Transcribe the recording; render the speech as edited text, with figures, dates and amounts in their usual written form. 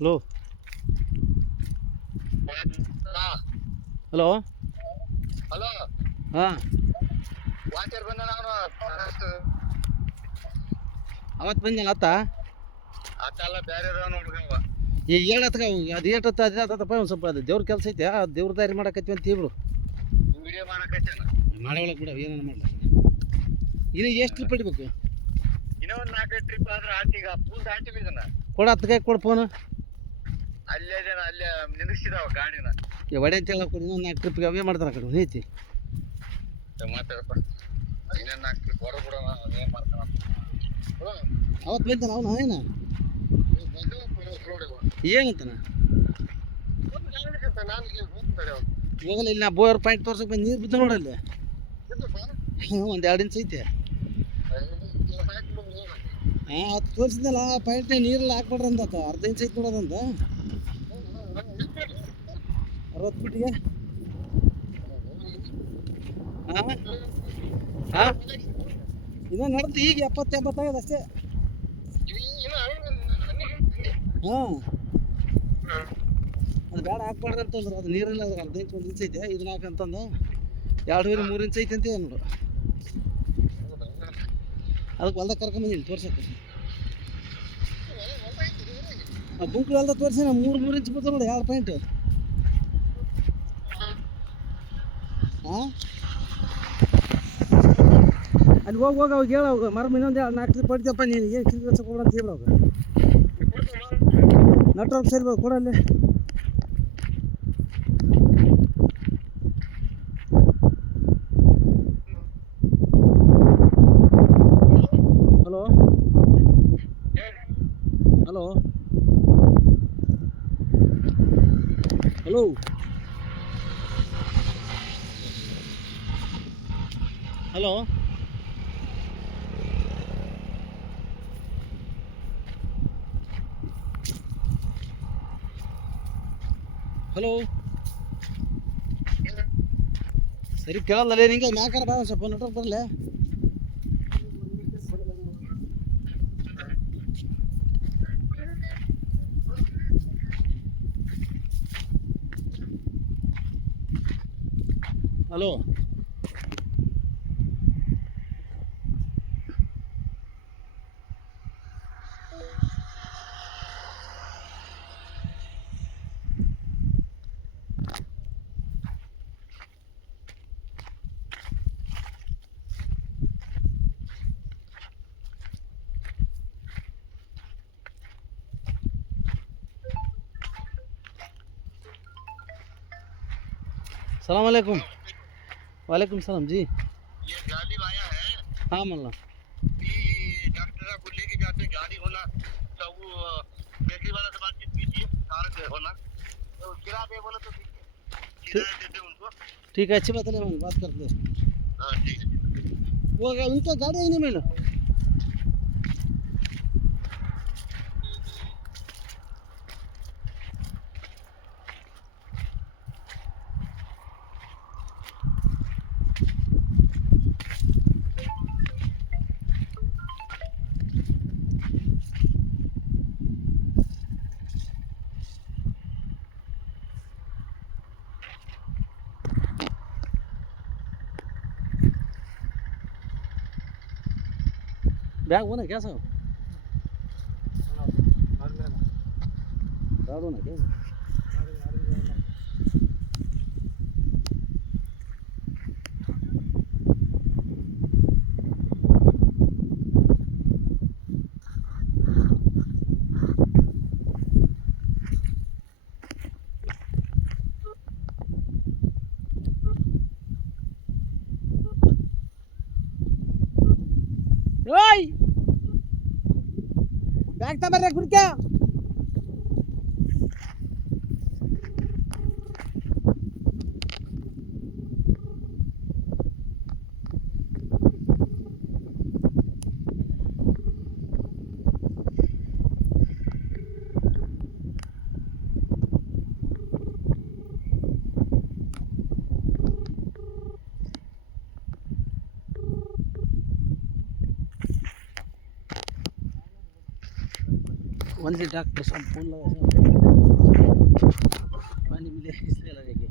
Hello. Hello. Hello. ಹಾಂ, watcher ಬಂದ ನಾನು ಅವತ್ತು ಬಂದ ಆತ. ಆತಲ್ಲ ಬೇರೆ ನೋಡ್ಕವ ಈಗ ಹೇಳತ್ಗ ಅದು ಏಟತ್ತ ಅದೇತಪ್ಪ ಒಂದು ಸ್ವಲ್ಪ ಅದು ದೇವ್ರ ಕೆಲಸ ಐತೆ ಆ ದೇವ್ರ ದಾರಿ ಮಾಡಕತ್ವಿ ಅಂತ ಇಬ್ರು ವಿಡಿಯೋ ಮಾಡಕತ್ತೇನ ಮಾಡೇ ಒಳಗೆ ಬಿಡ ಏನೇನು ಮಾಡಲ. ಇನ್ನು ಎಷ್ಟು ಟ್ರಿಪ್ ಹೊಡಿಬೇಕು? ಇನ್ನೂ ಒಂದು 4 ಟ್ರಿಪ್ ಆದ್ರೆ ಆಟೀಗ ಫುಲ್ ದಾಟಿ ಬಿದ್ದನ. ಕೊಡ ಹತ್ತು ಕೈ ಕೊಡು ಫೋನು. ಅಲ್ಲೇ ಜನ ಅಲ್ಲೇ ನಿಲ್ಲಿಸಿದಾವ ಗಾಡಿನ. ಒಡೆ ಅಂತ ಹೇಳಕ್ಕೆ ಇನ್ನೊಂದು 4 ಟ್ರಿಪ್ಗೆ ಅವೇ ಮಾಡ್ತಾರೆ ಆ ಕಡೆ ನೀತಿ ಮಾತಾಡಪ್ಪ. ಇನ್ನೊಂದು 4 ಟ್ರಿಪ್ ಹೊರ ಬಿಡೋಣ, ಏನು ಮಾಡ್ತಾನ. ಅವತ್ತು ಬಂತಾನ ಅವನು ಏನು ಏನಂತಾನ ಹೋಗಲ್ಲ. ಇಲ್ಲಿ ನಾ ಬೋರ್ ಪಾಯಿಂಟ್ ತೋರ್ಸಕ್ಕೆ ಬಂದು ನೀರು ಬಿದ್ದ ನೋಡಲ್ಲಿ. ಒಂದು 2 ಇಂಚ್ ಐತೆ. ಹಾಂ, ಅದು ತೋರಿಸಿದ್ನಲ್ಲ ಪಾಯಿಂಟ್ ನೀರೆಲ್ಲ ಹಾಕ್ಬಿಡ್ರಿ ಅಂದ. 1/2 ಇಂಚ್ ಐತೆ ನೋಡೋದಂದ 60 ಫೀಟಿಗೆ. ಹಾಂ ಹಾಂ, ಇನ್ನೂ ನಡೆದು ಈಗ 70-80 ಆಗ್ಯದ ಅಷ್ಟೇ. ಹಾಂ, ಅದು ಬೇಡ ಹಾಕ್ಬಾರ್ದು ಅಂತಂದ್ರೆ ಅದು ನೀರಿಲ್ಲ. 1/2 ಇಂಚ್ 1 ಇಂಚ್ ಐತೆ. ಇದನ್ನ ಹಾಕಂತಂದು 2.5-3 ಇಂಚ್ ಐತೆ ಅಂತ ನೋಡು. ಅದಕ್ಕೆ ಹೊಲ್ದಾಗ ಕರ್ಕೊಂಬಂದಿನಿ ತೋರ್ಸಕ್ಕೆ. ಆ ಬುಂಕ್ಳು ಹೊಲ್ದಾಗ ತೋರಿಸಿ ನಾ 3 ಇಂಚ್ ಬರ್ತಾವೆ ನೋಡಿ 2 ಪಾಯಿಂಟ್. ಹಾಂ, ಅಲ್ಲಿ ಹೋಗಿ ಅವಾಗ ಹೇಳ ಅವಾಗ ಮರ ಇನ್ನೊಂದು 4 ಟ್ರಿಪ್ ಹೊಡಿತಪ್ಪ ನೀನು ಏನು ಕಿಲ್ಕಲ್ಸಕ್ಕೆ ಹೋಗೋಣ ಅಂತ ಹೇಳ ಅವಾಗ. ನೆಟ್ವರ್ಕ್ ಸರಿ ಕೊಡ ಅಲ್ಲಿ. Hello hello hello hello hello. ಸರಿ ಕೇಳಲ್ಲ ನಿಂಗೆ ಮ್ಯಾಕಾರ ಬಾ ಸ್ವಲ್ಪ ನೆಟ್ವರ್ಕ್ ಬರಲ್ಲ. ಹಲೋ. सलाम वालेकुम. वालेकुम सलाम जी. ये गाड़ी आया है। हाँ मल्ला डॉक्टर बोले कि जाते गाड़ी होना तो वो बेकरी वाला से बातचीत कीजिए, कार से होना तो किराया दे बोले तो किराया देते उनको। ठीक है, अच्छी बात है, बात करते हैं. हाँ ठीक है. वो उनका गाड़ी ही नहीं मिला. बैग होना क्या सब गाड़ होना क्या ओए बैग तो मेरे गुड़ क्या only doctor संपूर्ण पानी मिले इसलिए लगेगी